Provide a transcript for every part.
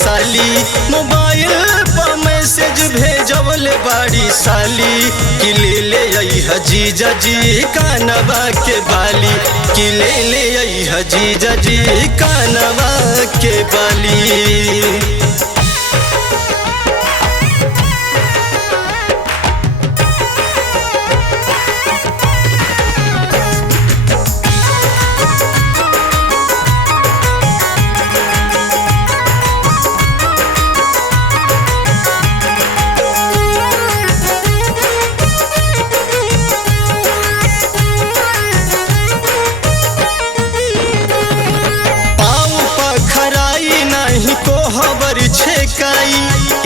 साली, मोबाइल पर मैसेज भेजवले बाड़ी साली कि ले ले अइहा जीजा जी कानवा के बाली, कि ले ले अइहा जीजा जी कानवा के बाली।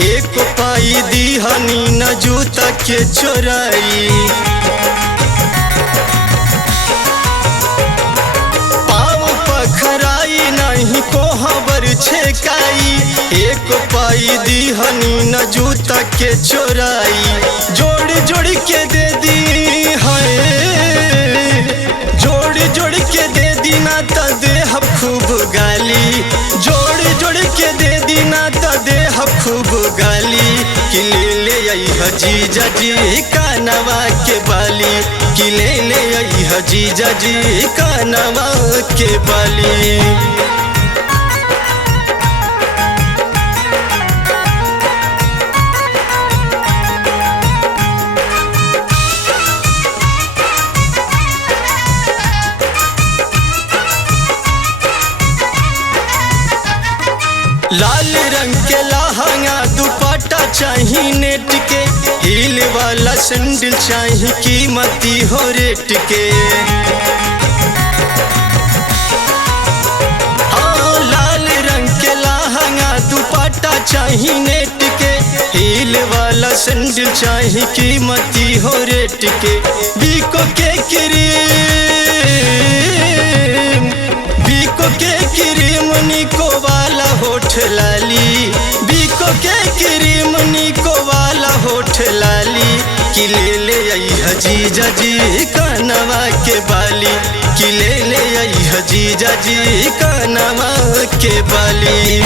एक पाई दीहनी न जूता के चोराई, पाँव पखराई नहीं कोहबर छेकाई, एक पाई दीहनी न जूता के चोराई। जोड़ जोड़ के दे दी है, जोड़ जोड़ के दे दी ना त दे हम खूब गाली, जोड़ जोड़ के दे दी ना त दे हम खूब गाली, कि ले ले अइहा जीजा जी कानवा के बाली, कि ले ले अइहा जीजा जी कानवा के बाली। लाल रंग के लहंगा दुपट्टा चाही नेट के, हील वाला सैंडल चाही कीमती हो रेट के। हाँ लाल रंग के लहंगा दुपट्टा चाही नेट के, हील वाला सैंडल चाही कीमती हो रेट के। बीको के क्रीम निको वाला होठ लाली, बीको के क्रीम निको वाला होठ लाली, कि ले ले अइहा जीजा जी कानवा के बाली, कि ले ले अइहा जीजा जी कानवा के बाली।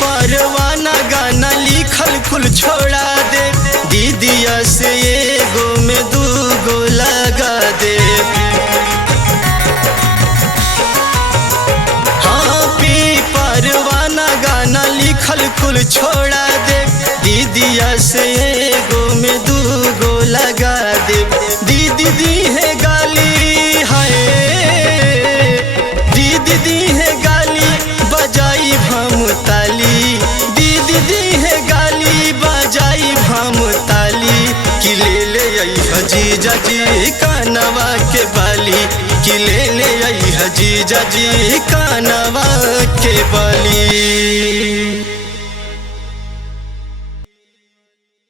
परवाना गाना लिखल कुल छोड़ा दे, दीदिया से एगो में दूगो लगा दे। हाँ पी परवाना गाना लिखल कुल छोड़ा दे, दीदिया से एगो में दूगो लगा दे। दीदी दी है गाली हाय, दीदी दी है गाली बजाई भम ताली, दीदी दी है गाली बजाई भम ताली, कि ले ले अइहा जीजा जी कानवा के बाली, कि ले ले अइहा जीजा जी कानवा के बाली।